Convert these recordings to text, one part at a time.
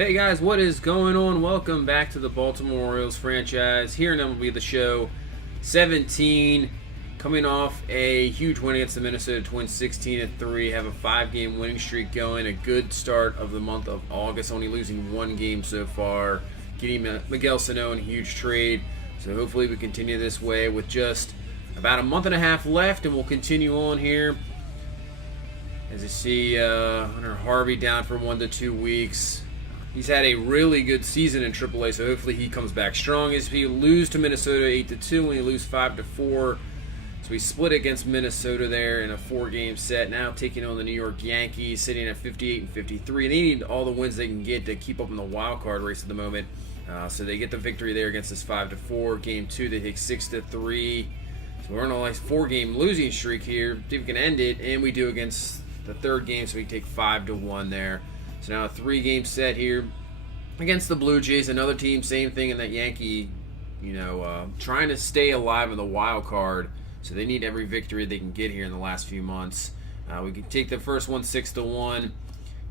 Hey guys, what is going on? Welcome back to the Baltimore Orioles franchise. Here in MLB The Show 17, coming off a huge win against the Minnesota Twins, 16-3. Have a 5-game winning streak going. A good start of the month of August, only losing 1 game so far. Getting Miguel Sano in a huge trade. So hopefully we continue this way with just about a month and a half left, and we'll continue on here. As you see, Hunter Harvey down for 1 to 2 weeks. He's had a really good season in AAA, so hopefully he comes back strong. As we lose to Minnesota 8-2, we lose 5-4. So we split against Minnesota there in a 4-game set. Now taking on the New York Yankees, sitting at 58-53. They need all the wins they can get to keep up in the wild card race at the moment. So they get the victory there against this 5-4. Game 2, they take 6-3. So we're on a nice 4-game losing streak here. See if we can end it, and we do against the 3rd game, so we take 5-1 there. So now a 3-game set here against the Blue Jays. Another team, same thing in that Yankee, trying to stay alive in the wild card. So they need every victory they can get here in the last few months. We can take the first one 6-1.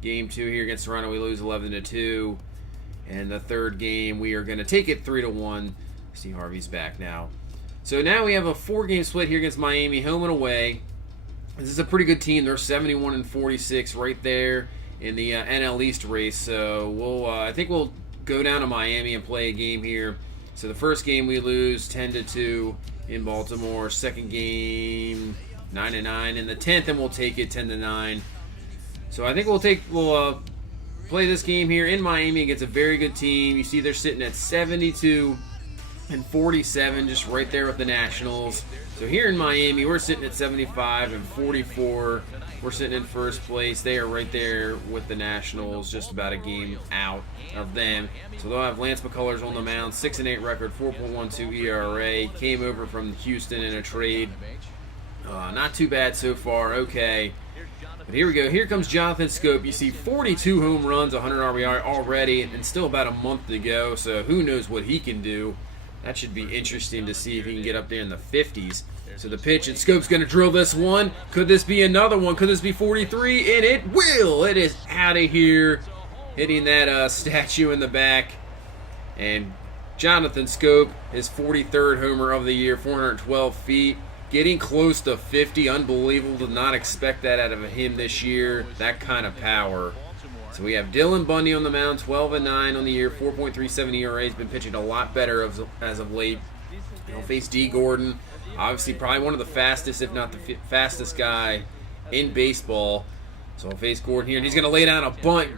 Game 2 here against Toronto, we lose 11-2. And the 3rd game, we are going to take it 3-1. See, Harvey's back now. So now we have a 4-game split here against Miami, home and away. This is a pretty good team. They're 71-46 right there in the NL East race. So I think we'll go down to Miami and play a game here. So the first game we lose 10-2 in Baltimore. Second game 9-9 in the 10th, and we'll take it 10-9. So I think we'll play this game here in Miami against a very good team. You see they're sitting at 72-47, just right there with the Nationals. So here in Miami, we're sitting at 75-44. We're sitting in first place. They are right there with the Nationals, just about a game out of them. So they'll have Lance McCullers on the mound, 6-8 record, 4.12 ERA. Came over from Houston in a trade. Not too bad so far. Okay. But here we go. Here comes Jonathan Schoop. You see 42 home runs, 100 RBI already, and still about a month to go. So who knows what he can do. That should be interesting to see if he can get up there in the 50s. So the pitch, and Scope's going to drill this one. Could this be another one? Could this be 43? And it will. It is out of here, hitting that statue in the back. And Jonathan Schoop, his 43rd homer of the year, 412 feet. Getting close to 50. Unbelievable. Did not expect that out of him this year. That kind of power. So we have Dylan Bundy on the mound, 12-9 on the year, 4.37 ERA. He's been pitching a lot better as of late. He'll face D. Gordon. Obviously, probably one of the fastest, if not the fastest guy in baseball. So he'll face Gordon here, and he's going to lay down a bunt.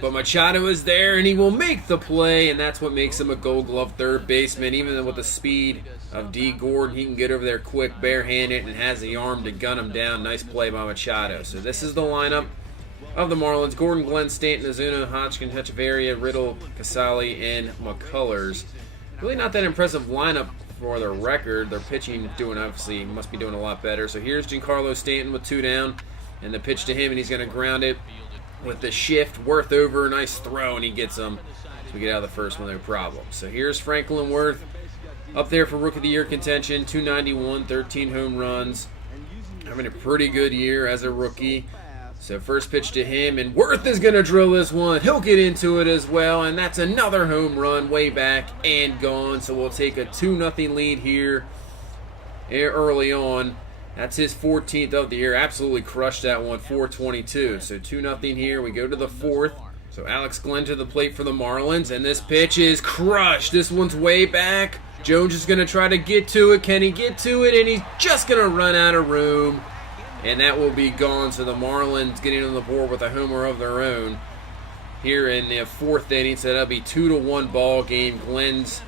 But Machado is there, and he will make the play, and that's what makes him a Gold Glove third baseman. Even with the speed of D. Gordon, he can get over there quick, barehanded, and has the arm to gun him down. Nice play by Machado. So this is the lineup of the Marlins: Gordon, Glenn, Stanton, Ozuna, Hodgkin, Hechavarria, Riddle, Casali, and McCullers. Really not that impressive lineup for their record. Their pitching must be doing a lot better. So here's Giancarlo Stanton with 2 down, and the pitch to him, and he's going to ground it with the shift. Worth over, nice throw, and he gets him. So we get out of the first one, no problem. So here's Franklin Worth up there for Rookie of the Year contention, 291, 13 home runs. Having a pretty good year as a rookie. So first pitch to him, and Worth is going to drill this one. He'll get into it as well, and that's another home run way back and gone. So we'll take a 2-0 lead here early on. That's his 14th of the year. Absolutely crushed that one, 422. So 2-0 here. We go to the 4th. So Alex Glenn to the plate for the Marlins, and this pitch is crushed. This one's way back. Jones is going to try to get to it. Can he get to it? And he's just going to run out of room. And that will be gone. So the Marlins getting on the board with a homer of their own here in the 4th inning. So that'll be 2-1 ball game. Glenn's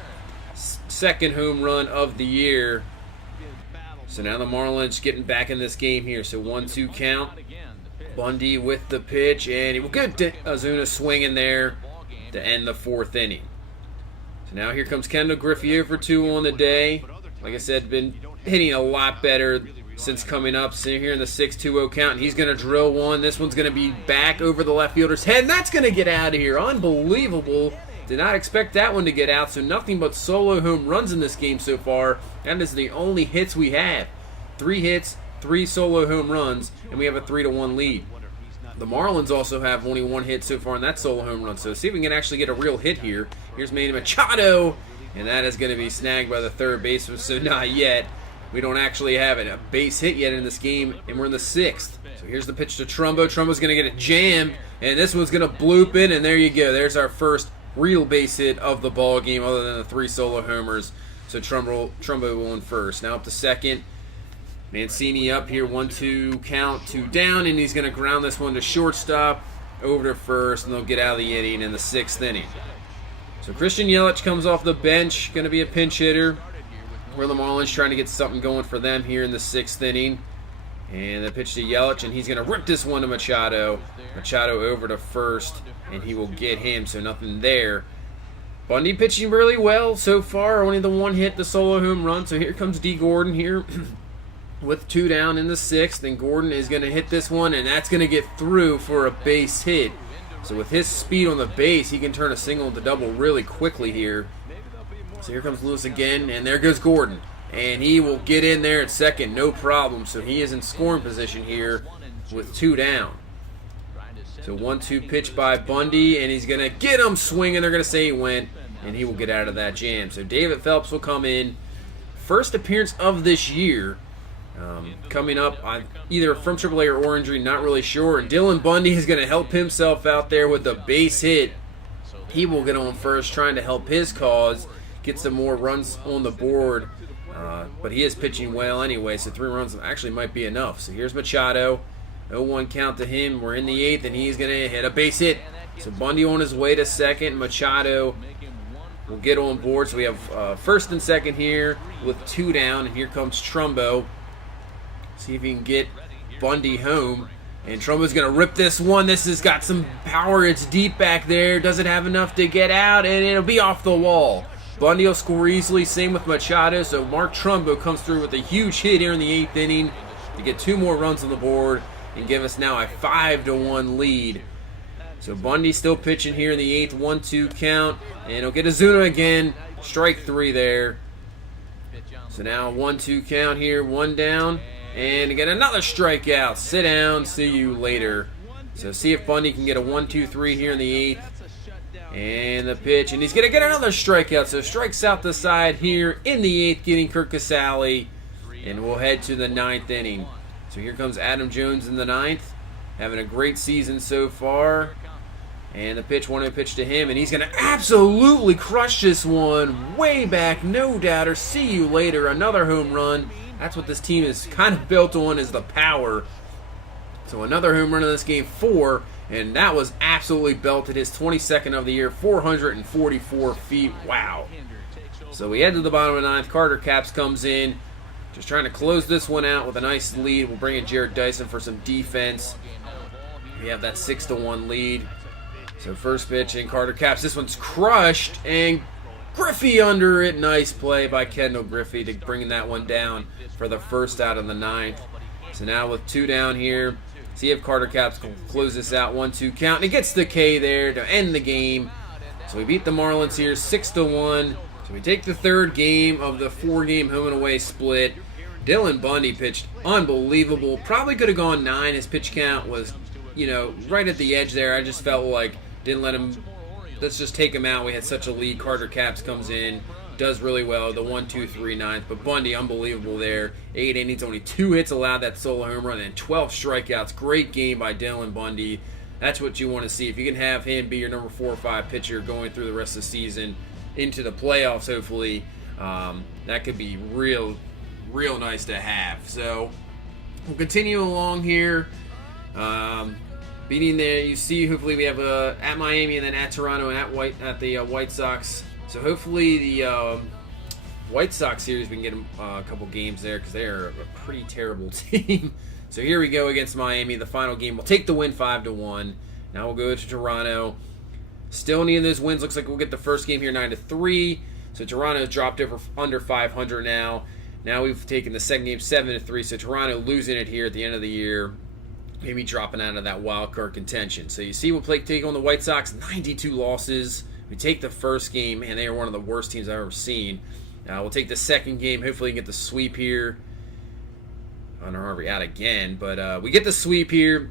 2nd home run of the year. So now the Marlins getting back in this game here. So 1-2 count. Bundy with the pitch, and it will get Ozuna swinging there to end the 4th inning. So now here comes Kendall Griffey for 2 on the day. Like I said, been hitting a lot better since coming up. So here in the 6-2-0 count, and he's going to drill one. This one's going to be back over the left fielder's head, and that's going to get out of here. Unbelievable. Did not expect that one to get out. So nothing but solo home runs in this game so far. That is the only hits we have. 3 hits, 3 solo home runs, and we have a 3-1 lead. The Marlins also have only one hit so far in that solo home run. So see if we can actually get a real hit here. Here's Manny Machado, and that is going to be snagged by the third baseman. So not yet. We don't actually have a base hit yet in this game, and we're in the 6th. So here's the pitch to Trumbo. Trumbo's going to get it jammed, and this one's going to bloop in, and there you go. There's our first real base hit of the ball game, other than the 3 solo homers. So Trumbo won first. Now up to second. Mancini up here, 1-2 count, 2 down, and he's going to ground this one to shortstop, over to first, and they'll get out of the inning in the 6th inning. So Christian Yelich comes off the bench, going to be a pinch hitter. Where the Marlins trying to get something going for them here in the 6th inning. And the pitch to Yelich, and he's going to rip this one to Machado. Machado over to first, and he will get him, so nothing there. Bundy pitching really well so far, only the 1 hit, the solo home run. So here comes D. Gordon here with 2 down in the 6th, and Gordon is going to hit this one, and that's going to get through for a base hit. So with his speed on the base, he can turn a single into double really quickly here. So here comes Lewis again, and there goes Gordon. And he will get in there at second, no problem. So he is in scoring position here with 2 down. So 1-2 pitch by Bundy, and he's going to get him swinging. They're going to say he went, and he will get out of that jam. So David Phelps will come in. First appearance of this year. Coming up on either from AAA or injury, not really sure. And Dylan Bundy is going to help himself out there with the base hit. He will get on first, trying to help his cause. Get some more runs on the board, but he is pitching well anyway, so 3 runs actually might be enough. So here's Machado, 0-1 count to him. We're in the 8th, and he's going to hit a base hit. So Bundy on his way to second. Machado will get on board. So we have first and second here with 2 down, and here comes Trumbo. See if he can get Bundy home. And Trumbo's going to rip this one. This has got some power. It's deep back there. Doesn't have enough to get out, and it'll be off the wall. Bundy will score easily, same with Machado, so Mark Trumbo comes through with a huge hit here in the 8th inning to get 2 more runs on the board and give us now a 5-1 lead. So Bundy still pitching here in the 8th, 1-2 count, and he'll get Ozuna again, strike 3 there. So now 1-2 count here, 1 down, and again another strikeout. Sit down, see you later. So see if Bundy can get a 1-2-3 here in the 8th. And the pitch, and he's going to get another strikeout. So strikes out the side here in the 8th, getting Kirk Casale. And we'll head to the 9th inning. So here comes Adam Jones in the 9th. Having a great season so far. And the pitch, 1-0 pitch to him. And he's going to absolutely crush this one way back. No doubter. See you later. Another home run. That's what this team is kind of built on, is the power. So another home run in this game, 4. And that was absolutely belted. His 22nd of the year, 444 feet. Wow. So we head to the bottom of the 9th. Carter Capps comes in. Just trying to close this one out with a nice lead. We'll bring in Jared Dyson for some defense. We have that 6-1 lead. So first pitch in Carter Capps. This one's crushed. And Griffey under it. Nice play by Kendall Griffey to bring that one down for the first out of the 9th. So now with 2 down here. See if Carter Capps can close this out, 1-2 count. And he gets the K there to end the game. So we beat the Marlins here 6-1. So we take the 3rd game of the 4-game home and away split. Dylan Bundy pitched unbelievable. Probably could have gone 9. His pitch count was, right at the edge there. I just felt like didn't let him. Let's just take him out. We had such a lead. Carter Capps comes in. Does really well, the 1-2-3 9th, but Bundy, unbelievable there. 8 innings, only 2 hits allowed, that solo home run, and 12 strikeouts. Great game by Dylan Bundy. That's what you want to see. If you can have him be your number 4 or 5 pitcher going through the rest of the season into the playoffs, hopefully, that could be real nice to have. So we'll continue along here. Beating there, you see, hopefully we have at Miami and then at Toronto and at the White Sox. So hopefully the White Sox series, we can get them a couple games there because they are a pretty terrible team. So here we go against Miami, the final game. We'll take the win 5-1. Now we'll go to Toronto. Still needing those wins. Looks like we'll get the first game here 9-3. So Toronto's dropped over under 500 now. Now we've taken the second game 7-3. So Toronto losing it here at the end of the year. Maybe dropping out of that wild card contention. So you see we'll take on the White Sox, 92 losses. We take the first game, and they are one of the worst teams I've ever seen. We'll take the second game. Hopefully we can get the sweep here. I don't know, are we out again? But we get the sweep here.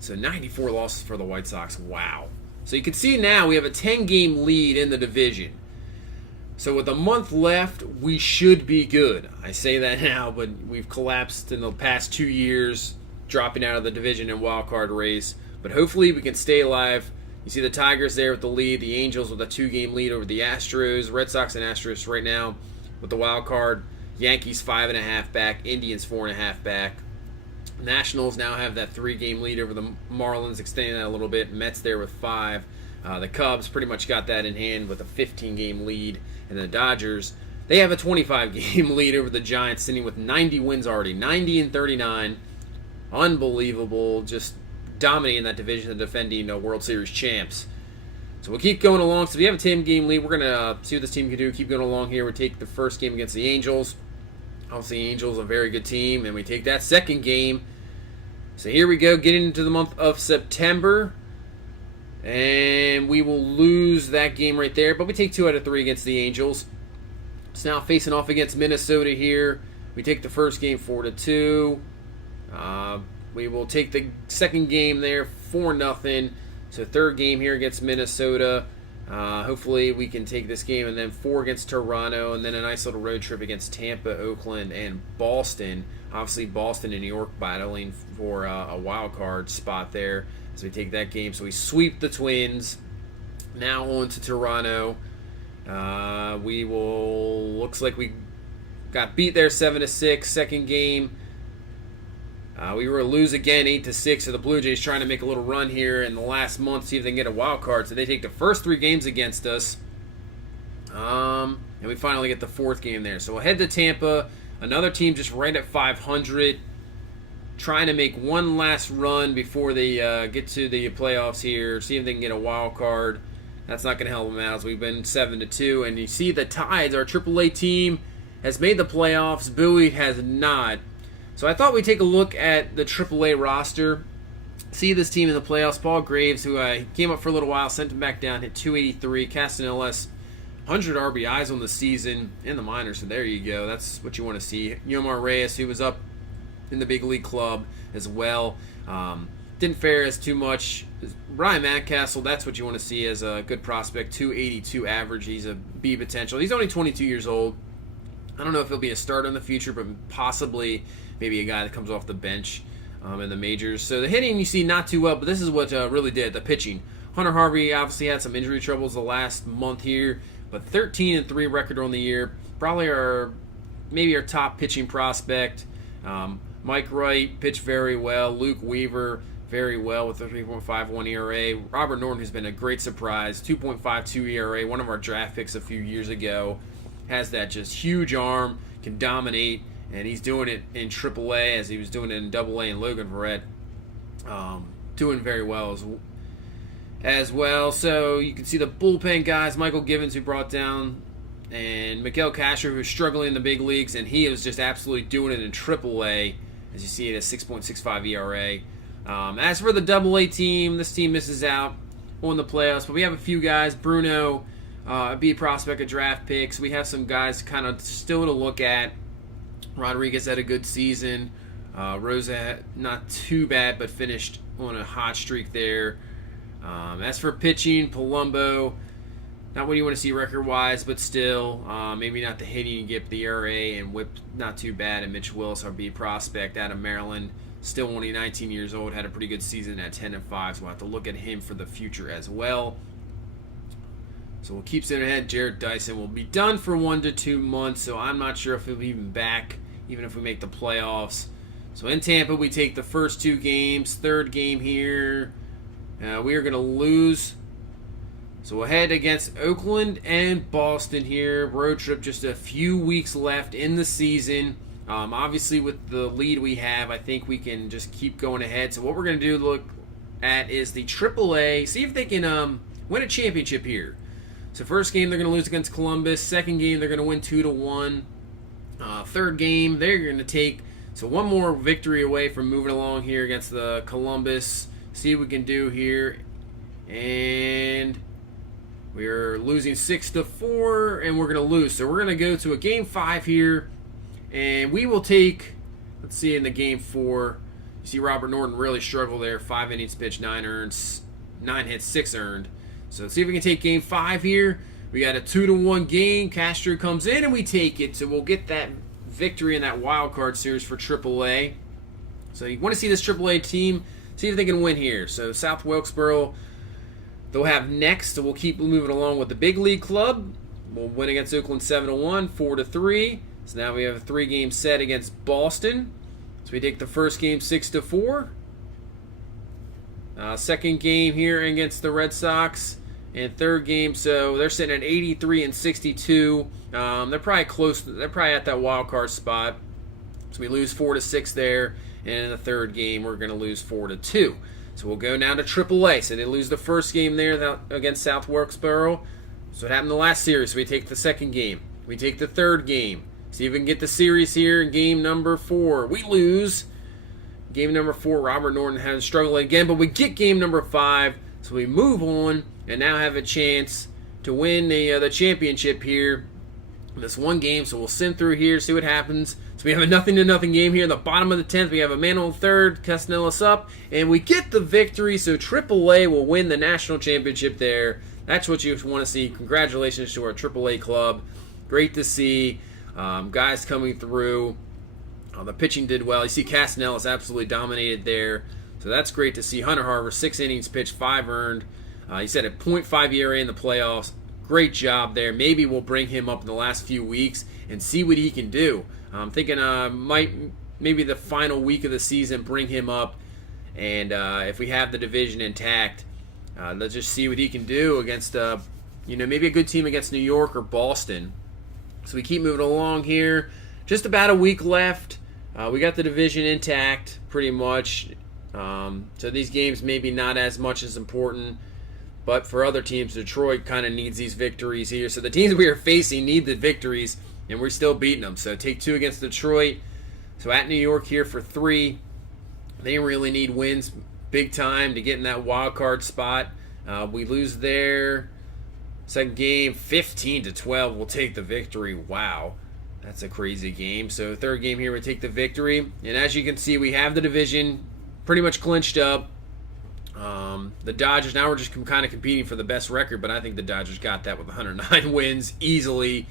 So 94 losses for the White Sox. Wow. So you can see now we have a 10-game lead in the division. So with a month left, we should be good. I say that now, but we've collapsed in the past 2 years, dropping out of the division and wild card race. But hopefully we can stay alive. You see the Tigers there with the lead, the Angels with a 2-game lead over the Astros, Red Sox and Astros right now with the wild card, Yankees 5.5 back, Indians 4.5 back. Nationals now have that 3-game lead over the Marlins, extending that a little bit. Mets there with 5. The Cubs pretty much got that in hand with a 15-game lead. And the Dodgers, they have a 25-game lead over the Giants, sitting with 90 wins already, 90-39. Unbelievable, just dominating that division and defending World Series champs. So we'll keep going along. So we have a 10-game lead. We're going to see what this team can do. Keep going along here. We take the first game against the Angels. Obviously, Angels a very good team, and we take that second game. So here we go, getting into the month of September, and we will lose that game right there, but we take 2 out of 3 against the Angels. So now facing off against Minnesota here, we take the first game 4-2. We will take the second game there 4-0. So third game here against Minnesota. Hopefully we can take this game, and then 4 against Toronto, and then a nice little road trip against Tampa, Oakland, and Boston. Obviously, Boston and New York battling for a wild card spot there as we take that game. So we sweep the Twins. Now on to Toronto. Looks like we got beat there 7-6. Second game. We were to lose again 8-6, so the Blue Jays trying to make a little run here in the last month, see if they can get a wild card. So they take the first 3 games against us, and we finally get the 4th game there. So we'll head to Tampa, another team just right at 500, trying to make one last run before they get to the playoffs here, see if they can get a wild card. That's not going to help them out as we've been 7-2, and you see the Tides, our AAA team, has made the playoffs. Bowie has not. So I thought we'd take a look at the AAA roster, see this team in the playoffs. Paul Graves, who came up for a little while, sent him back down, hit 283. Castanelas, 100 RBIs on the season in the minors, so there you go. That's what you want to see. Yomar Reyes, who was up in the big league club as well. Didn't fare as too much. Ryan Mountcastle, that's what you want to see as a good prospect, 282 average. He's a B potential. He's only 22 years old. I don't know if he'll be a starter in the future, but possibly maybe a guy that comes off the bench in the majors. So the hitting you see not too well, but this is what really did, the pitching. Hunter Harvey obviously had some injury troubles the last month here, but 13-3 record on the year. Probably our top pitching prospect. Mike Wright pitched very well. Luke Weaver very well with a 3.51 ERA. Robert Norton, who's been a great surprise, 2.52 ERA, one of our draft picks a few years ago. Has that just huge arm, can dominate, and he's doing it in AAA as he was doing it in AA in Logan Verrett. Doing very well as well. So you can see the bullpen guys, Michael Givens, who brought down, and Miguel Castro, who's struggling in the big leagues, and he was just absolutely doing it in AAA, as you see it at 6.65 ERA. As for the AA team, this team misses out on the playoffs, but we have a few guys. Bruno, be a prospect, a draft picks. We have some guys kind of still to look at. Rodriguez had a good season. Rosa, not too bad, but finished on a hot streak there. As for pitching, Palumbo, not what you want to see record-wise, but still, maybe not the hitting you get, the ERA and whip, not too bad. And Mitch Willis, our B prospect out of Maryland, still only 19 years old, had a pretty good season at 10-5, so we'll have to look at him for the future as well. So we'll keep sitting ahead. Jared Dyson will be done for 1 to 2 months, so I'm not sure if he'll be even back, even if we make the playoffs. So in Tampa, we take the first 2 games. Third game here, we are going to lose. So we'll head against Oakland and Boston here. Road trip, just a few weeks left in the season. Obviously, with the lead we have, I think we can just keep going ahead. So what we're going to do look at is the AAA, see if they can win a championship here. So first game, they're going to lose against Columbus. Second game, they're going to win 2-1. Third game, they're going to take one more victory away from moving along here against the Columbus. See what we can do here. And we're losing 6-4, and we're going to lose. So we're going to go to a game 5 here, and we will take, let's see, in the game 4, you You see Robert Norton really struggle there. 5 innings pitched, 9 hits, 6 earned. So let's see if we can take Game 5 here. We got a 2-1 game. Castro comes in and we take it. So we'll get that victory in that wild card series for AAA. So you want to see this AAA team, see if they can win here. So South Wilkesboro, they'll have next. So we'll keep moving along with the big league club. We'll win against Oakland 7-1, 4-3. So now we have a 3-game set against Boston. So we take the first game 6-4. Second game here against the Red Sox. And third game, so they're sitting at 83 and 62. They're probably close. They're probably at that wild card spot. So we lose 4-6 there. And in the third game, we're going to lose 4-2. So we'll go now to AAA. So they lose the first game there against South Wilkesboro. So what happened in the last series? So we take the second game. We take the third game. See if we can get the series here in game number 4. We lose. Game number 4, Robert Norton has struggled again, but we get game number 5. So we move on and now have a chance to win the championship here. This one game, so we'll send through here, see what happens. So we have a 0-0 game here in the bottom of the 10th. We have a man on third, Castellanos up, and we get the victory. So AAA will win the national championship there. That's what you want to see. Congratulations to our AAA club. Great to see guys coming through. The pitching did well. You see Castellanos absolutely dominated there. So that's great to see. Hunter Harver, 6 innings pitched, 5 earned. He set a .5 ERA in the playoffs. Great job there. Maybe we'll bring him up in the last few weeks and see what he can do. I'm thinking maybe the final week of the season, bring him up. And if we have the division intact, let's just see what he can do against, maybe a good team against New York or Boston. So we keep moving along here. Just about a week left. We got the division intact pretty much. So these games maybe not as much as important. But for other teams, Detroit kind of needs these victories here. So the teams we are facing need the victories, and we're still beating them. So take 2 against Detroit. So at New York here for 3. They really need wins big time to get in that wild card spot. We lose there. Second game, 15-12. We'll take the victory. Wow. That's a crazy game. So third game here, we take the victory. And as you can see, we have the division pretty much clinched up. The Dodgers, now we're just kind of competing for the best record, but I think the Dodgers got that with 109 wins easily.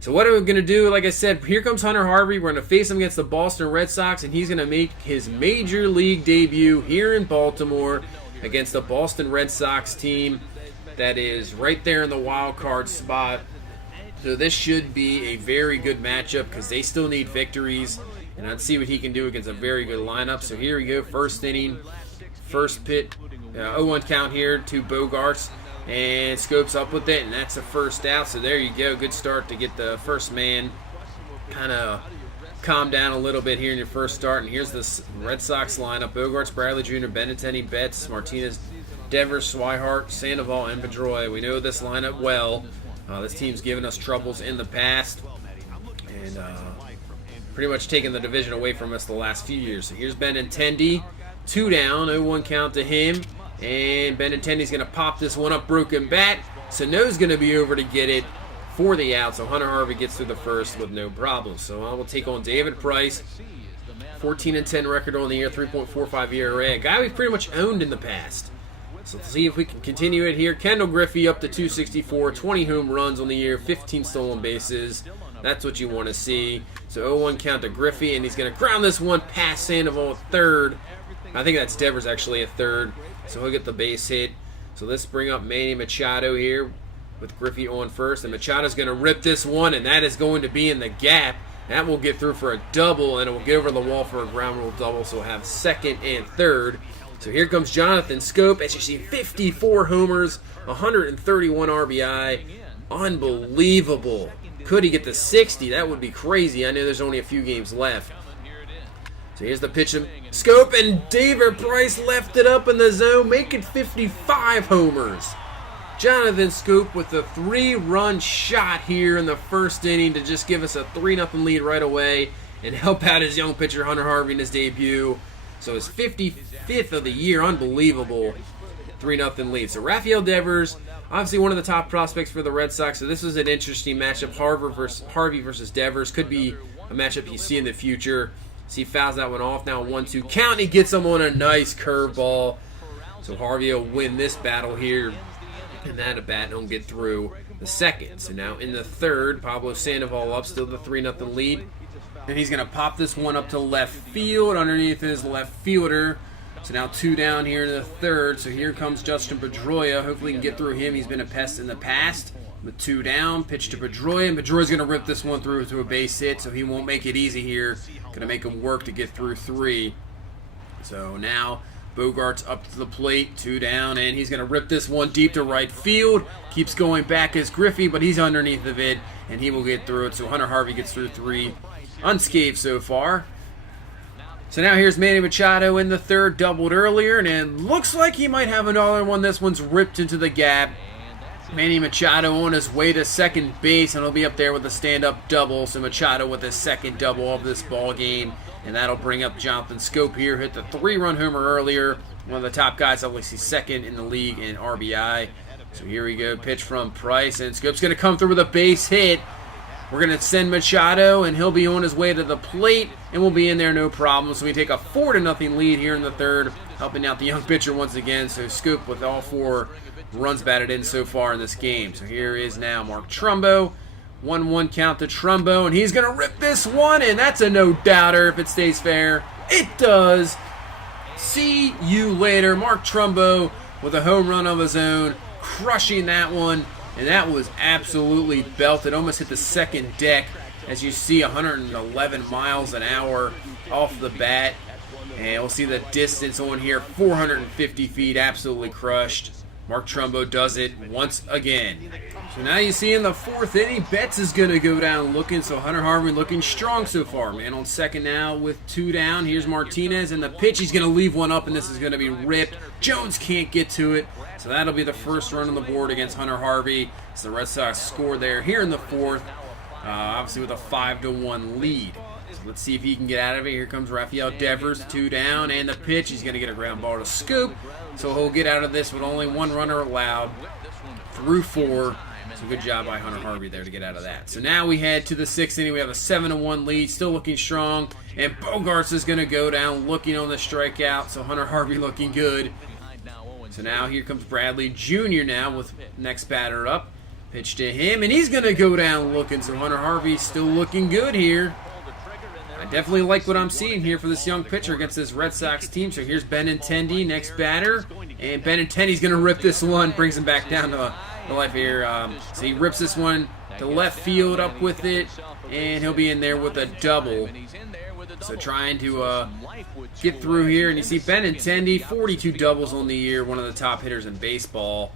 So what are we going to do? Like I said, here comes Hunter Harvey. We're going to face him against the Boston Red Sox, and he's going to make his major league debut here in Baltimore against the Boston Red Sox team that is right there in the wild card spot. So this should be a very good matchup because they still need victories. And let's see what he can do against a very good lineup. So here we go, first inning, first pitch, 0-1 count here to Bogarts. And Scopes up with it, and that's a first out. So there you go, good start to get the first man kind of calm down a little bit here in your first start. And here's the Red Sox lineup. Bogarts, Bradley Jr., Benintendi, Betts, Martinez, Devers, Swihart, Sandoval, and Pedroia. We know this lineup well. This team's given us troubles in the past and pretty much taken the division away from us the last few years. So here's Benintendi, 2 down, 0-1 count to him. And Benintendi's going to pop this one up, broken bat. Sano's going to be over to get it for the out. So Hunter Harvey gets through the first with no problem. So I will take on David Price, 14-10 record on the year, 3.45 ERA. A guy we've pretty much owned in the past. So let's see if we can continue it here. Kendall Griffey up to 264, 20 home runs on the year, 15 stolen bases. That's what you want to see. So 0-1 count to Griffey, and he's going to ground this one past Sandoval at third. I think that's Devers actually at third. So he'll get the base hit. So let's bring up Manny Machado here with Griffey on first. And Machado's going to rip this one, and that is going to be in the gap. That will get through for a double, and it will get over the wall for a ground rule double. So we'll have second and third. So here comes Jonathan Scope. As you see, 54 homers, 131 RBI. Unbelievable. Could he get to 60? That would be crazy. I know there's only a few games left. So here's the pitch of Scope, and David Price left it up in the zone, making 55 homers. Jonathan Scope with a 3-run shot here in the first inning to just give us a 3-0 lead right away and help out his young pitcher Hunter Harvey in his debut. So his 55th of the year, unbelievable 3-0 lead. So Rafael Devers, obviously one of the top prospects for the Red Sox. So this was an interesting matchup. Harvey versus Devers could be a matchup you see in the future. See, fouls that one off. Now 1-2 count. And he gets him on a nice curveball. So Harvey will win this battle here. And that at bat don't get through the second. So now in the third, Pablo Sandoval up, still the 3-0 lead. And he's going to pop this one up to left field. Underneath his left fielder. So now 2 down here in the third. So here comes Justin Pedroia. Hopefully he can get through him. He's been a pest in the past. With 2 down, pitch to Pedroia. And Pedroia's going to rip this one through to a base hit. So he won't make it easy here. Going to make him work to get through 3. So now Bogart's up to the plate. 2 down. And he's going to rip this one deep to right field. Keeps going back as Griffey. But he's underneath of it. And he will get through it. So Hunter Harvey gets through 3. Unscathed so far. So now here's Manny Machado in the third, doubled earlier, and it looks like he might have another one. This one's ripped into the gap. Manny Machado on his way to second base, and he'll be up there with a stand-up double. So Machado with his second double of this ball game, and that'll bring up Jonathan Scope here. Hit the 3-run homer earlier. One of the top guys, obviously second in the league in RBI. So here we go, pitch from Price, and Scope's going to come through with a base hit. We're going to send Machado, and he'll be on his way to the plate, and we'll be in there no problem. So we take a 4-0 lead here in the third, helping out the young pitcher once again. So Scoop with all 4 runs batted in so far in this game. So here is now Mark Trumbo. 1-1 count to Trumbo, and he's going to rip this one, and that's a no-doubter if it stays fair. It does. See you later. Mark Trumbo with a home run of his own, crushing that one. And that was absolutely belted. Almost hit the second deck. As you see, 111 miles an hour off the bat. And we'll see the distance on here, 450 feet, absolutely crushed. Mark Trumbo does it once again. So now you see in the 4th inning, Betts is going to go down looking. So Hunter Harvey looking strong so far. Man on second now with 2 down. Here's Martinez, and the pitch, he's going to leave one up, and this is going to be ripped. Jones can't get to it. So that'll be the first run on the board against Hunter Harvey. So the Red Sox score there here in the 4th, obviously with a 5-1 lead. So let's see if he can get out of it. Here comes Rafael Devers, 2 down, and the pitch. He's going to get a ground ball to Scoop. So he'll get out of this with only 1 runner allowed through 4. So good job by Hunter Harvey there to get out of that. So now we head to the 6th inning. We have a 7-1 lead, still looking strong. And Bogarts is going to go down looking on the strikeout. So Hunter Harvey looking good. So now here comes Bradley Jr. now with next batter up. Pitch to him, and he's going to go down looking. So Hunter Harvey's still looking good here. I definitely like what I'm seeing here for this young pitcher against this Red Sox team. So here's Benintendi, next batter. And Benintendi's going to rip this one, brings him back down to life here. So he rips this one to left field up with it, and he'll be in there with a double. So trying to get through here. And you see Benintendi, 42 doubles on the year, one of the top hitters in baseball.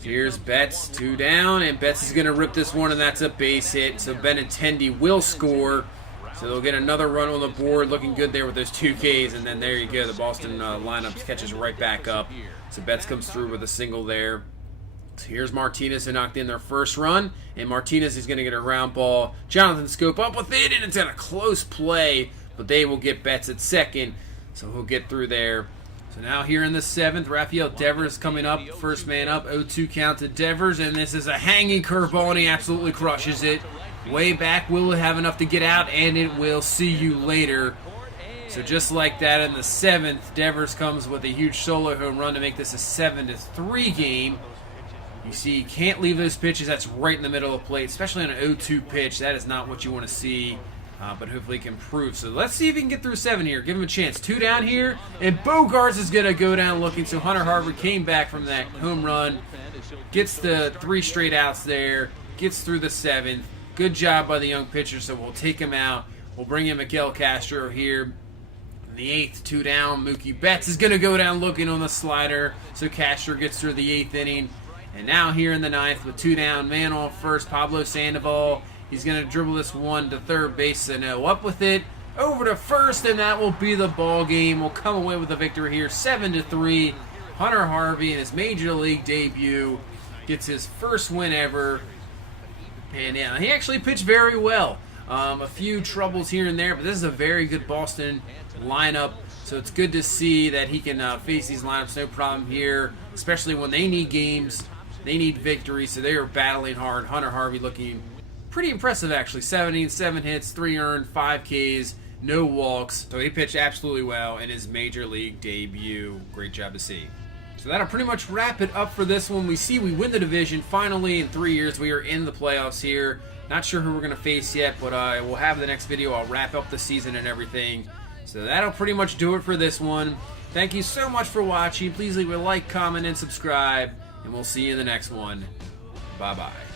Here's Betts, 2 down, and Betts is going to rip this one, and that's a base hit. So Benintendi will score. So they'll get another run on the board, looking good there with those 2 Ks. And then there you go, the Boston lineup catches right back up. So Betts comes through with a single there. So here's Martinez, who knocked in their first run, and Martinez is going to get a round ball. Jonathan Scope up with it, and it's at a close play, but they will get Betts at second, so he'll get through there. So now here in the 7th, Rafael Devers coming up, first man up, 0-2 count to Devers, and this is a hanging curveball, and he absolutely crushes it. Way back, will it have enough to get out, and it will. See you later. So just like that in the 7th, Devers comes with a huge solo home run to make this a 7-3 game. You see, you can't leave those pitches. That's right in the middle of the plate, especially on an 0-2 pitch. That is not what you want to see, but hopefully he can improve. So let's see if he can get through 7 here. Give him a chance. 2 down here, and Bogarts is going to go down looking. So Hunter Harvey came back from that home run, gets the 3 straight outs there, gets through the 7th. Good job by the young pitcher, so we'll take him out. We'll bring in Miguel Castro here. In the 8th, 2 down, Mookie Betts is going to go down looking on the slider. So Castro gets through the 8th inning. And now here in the 9th with 2 down, man on first, Pablo Sandoval. He's going to dribble this one to third base, Sano up with it, over to first, and that will be the ball game. We'll come away with a victory here, 7-3. Hunter Harvey in his major league debut gets his first win ever. And yeah, he actually pitched very well. A few troubles here and there, but this is a very good Boston lineup. So it's good to see that he can face these lineups, no problem here, especially when they need games. They need victory, so they are battling hard. Hunter Harvey looking pretty impressive, actually. 7 hits, 3 earned, 5 Ks. no walks. So he pitched absolutely well in his major league debut. Great job to see. So that'll pretty much wrap it up for this one. We see we win the division. Finally, in 3 years, we are in the playoffs here. Not sure who we're going to face yet, but we'll have the next video. I'll wrap up the season and everything. So that'll pretty much do it for this one. Thank you so much for watching. Please leave a like, comment, and subscribe. And we'll see you in the next one. Bye-bye.